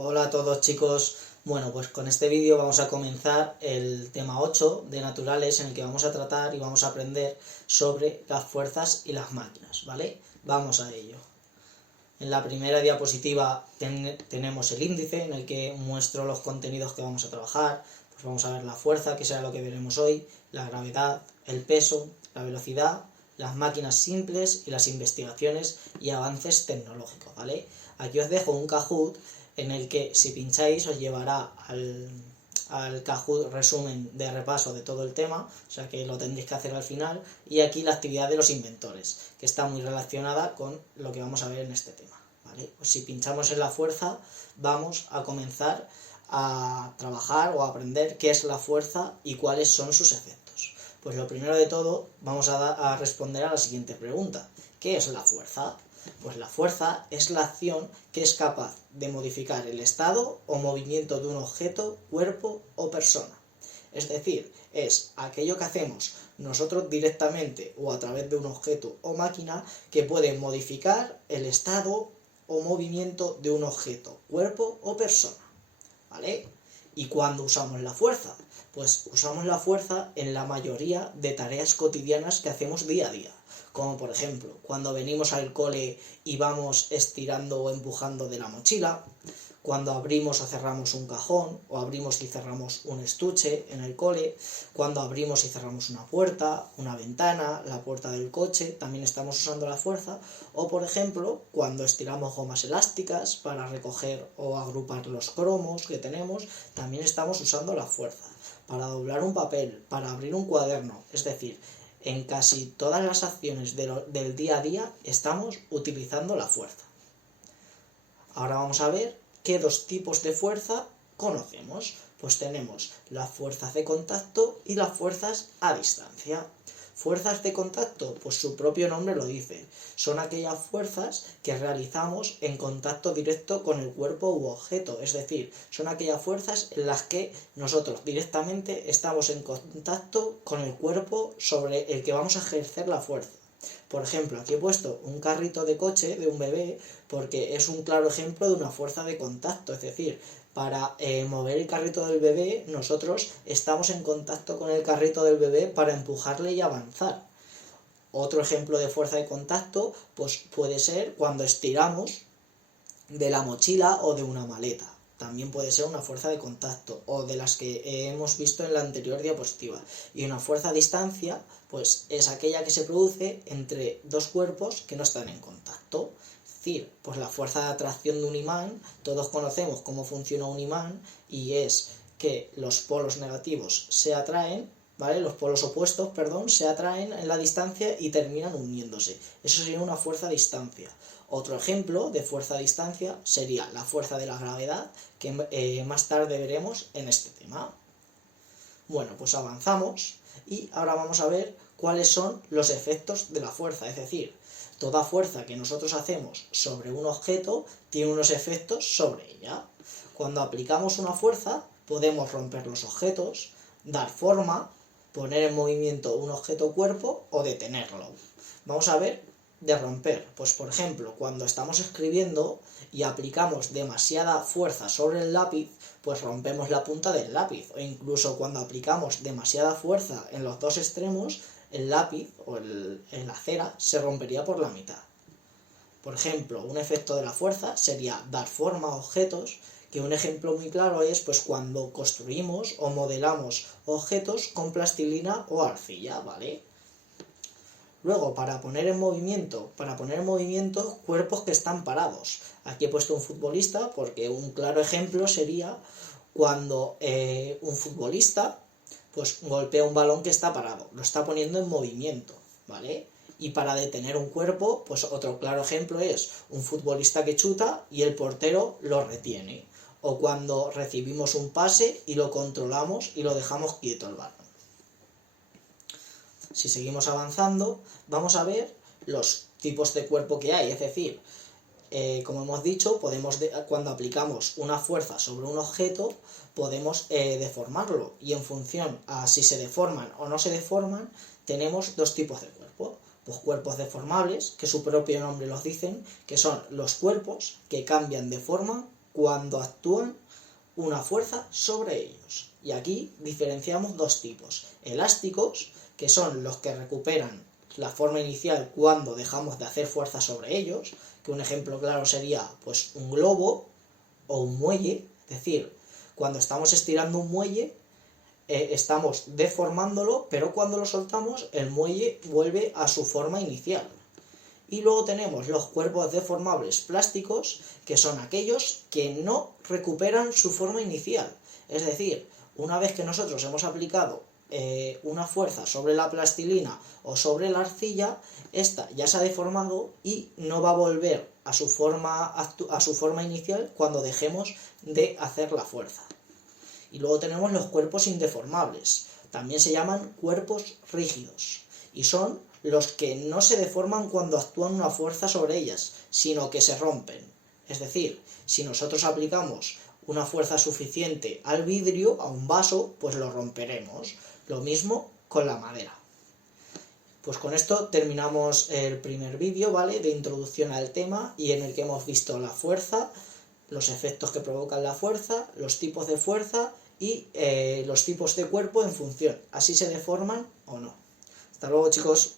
Hola a todos chicos, bueno pues con este vídeo vamos a comenzar el tema 8 de naturales, en el que vamos a tratar y vamos a aprender sobre las fuerzas y las máquinas, ¿vale? Vamos a ello. En la primera diapositiva tenemos el índice en el que muestro los contenidos que vamos a trabajar. Pues vamos a ver la fuerza, que será lo que veremos hoy, la gravedad, el peso, la velocidad, las máquinas simples y las investigaciones y avances tecnológicos, ¿vale? Aquí os dejo un Kahoot en el que si pincháis os llevará al Kahoot resumen de repaso de todo el tema, o sea que lo tendréis que hacer al final, y aquí la actividad de los inventores, que está muy relacionada con lo que vamos a ver en este tema, ¿vale? Pues si pinchamos en la fuerza vamos a comenzar a trabajar o a aprender qué es la fuerza y cuáles son sus efectos. Pues lo primero de todo vamos a responder a la siguiente pregunta: ¿qué es la fuerza? Pues la fuerza es la acción que es capaz de modificar el estado o movimiento de un objeto, cuerpo o persona. Es decir, es aquello que hacemos nosotros directamente o a través de un objeto o máquina que puede modificar el estado o movimiento de un objeto, cuerpo o persona, ¿vale? ¿Y cuándo usamos la fuerza? Pues usamos la fuerza en la mayoría de tareas cotidianas que hacemos día a día, como por ejemplo cuando venimos al cole y vamos estirando o empujando de la mochila, cuando abrimos o cerramos un cajón, o abrimos y cerramos un estuche en el cole, cuando abrimos y cerramos una puerta, una ventana, la puerta del coche, también estamos usando la fuerza, o por ejemplo cuando estiramos gomas elásticas para recoger o agrupar los cromos que tenemos, también estamos usando la fuerza, para doblar un papel, para abrir un cuaderno, es decir, en casi todas las acciones del día a día estamos utilizando la fuerza. Ahora vamos a ver qué dos tipos de fuerza conocemos. Pues tenemos las fuerzas de contacto y las fuerzas a distancia. Fuerzas de contacto, pues su propio nombre lo dice, son aquellas fuerzas que realizamos en contacto directo con el cuerpo u objeto, es decir, son aquellas fuerzas en las que nosotros directamente estamos en contacto con el cuerpo sobre el que vamos a ejercer la fuerza. Por ejemplo, aquí he puesto un carrito de coche de un bebé porque es un claro ejemplo de una fuerza de contacto, es decir, para mover el carrito del bebé nosotros estamos en contacto con el carrito del bebé para empujarle y avanzar. Otro ejemplo de fuerza de contacto pues puede ser cuando estiramos de la mochila o de una maleta. También puede ser una fuerza de contacto, o de las que hemos visto en la anterior diapositiva. Y una fuerza a distancia pues es aquella que se produce entre dos cuerpos que no están en contacto. Es decir, pues la fuerza de atracción de un imán, todos conocemos cómo funciona un imán, y es que los polos negativos se atraen, ¿vale? Los polos opuestos, perdón, se atraen en la distancia y terminan uniéndose. Eso sería una fuerza a distancia. Otro ejemplo de fuerza a distancia sería la fuerza de la gravedad, que más tarde veremos en este tema. Bueno, pues avanzamos y ahora vamos a ver cuáles son los efectos de la fuerza, es decir, toda fuerza que nosotros hacemos sobre un objeto tiene unos efectos sobre ella. Cuando aplicamos una fuerza podemos romper los objetos, dar forma, poner en movimiento un objeto cuerpo o detenerlo. Vamos a ver de romper, pues por ejemplo cuando estamos escribiendo y aplicamos demasiada fuerza sobre el lápiz, pues rompemos la punta del lápiz, o incluso cuando aplicamos demasiada fuerza en los dos extremos, el lápiz o la cera se rompería por la mitad. Por ejemplo, un efecto de la fuerza sería dar forma a objetos, que un ejemplo muy claro es pues cuando construimos o modelamos objetos con plastilina o arcilla, ¿vale? Luego, para poner en movimiento cuerpos que están parados. Aquí he puesto un futbolista porque un claro ejemplo sería cuando un futbolista pues golpea un balón que está parado, lo está poniendo en movimiento, ¿vale? Y para detener un cuerpo, pues otro claro ejemplo es un futbolista que chuta y el portero lo retiene. O cuando recibimos un pase y lo controlamos y lo dejamos quieto el balón. Si seguimos avanzando, vamos a ver los tipos de cuerpo que hay, es decir, como hemos dicho, cuando aplicamos una fuerza sobre un objeto, podemos deformarlo, y en función a si se deforman o no se deforman, tenemos dos tipos de cuerpo. Pues cuerpos deformables, que su propio nombre los dicen, que son los cuerpos que cambian de forma cuando actúan una fuerza sobre ellos. Y aquí diferenciamos dos tipos: elásticos, que son los que recuperan la forma inicial cuando dejamos de hacer fuerza sobre ellos, que un ejemplo claro sería pues un globo o un muelle. Es decir, cuando estamos estirando un muelle, estamos deformándolo, pero cuando lo soltamos el muelle vuelve a su forma inicial. Y luego tenemos los cuerpos deformables plásticos, que son aquellos que no recuperan su forma inicial. Es decir, una vez que nosotros hemos aplicado una fuerza sobre la plastilina o sobre la arcilla, esta ya se ha deformado y no va a volver a su forma inicial cuando dejemos de hacer la fuerza. Y luego tenemos los cuerpos indeformables, también se llaman cuerpos rígidos, y son los que no se deforman cuando actúan una fuerza sobre ellas, sino que se rompen. Es decir, si nosotros aplicamos una fuerza suficiente al vidrio, a un vaso, pues lo romperemos. Lo mismo con la madera. Pues con esto terminamos el primer vídeo, ¿vale?, de introducción al tema, y en el que hemos visto la fuerza, los efectos que provocan la fuerza, los tipos de fuerza y los tipos de cuerpo en función, así se deforman o no. Hasta luego, chicos.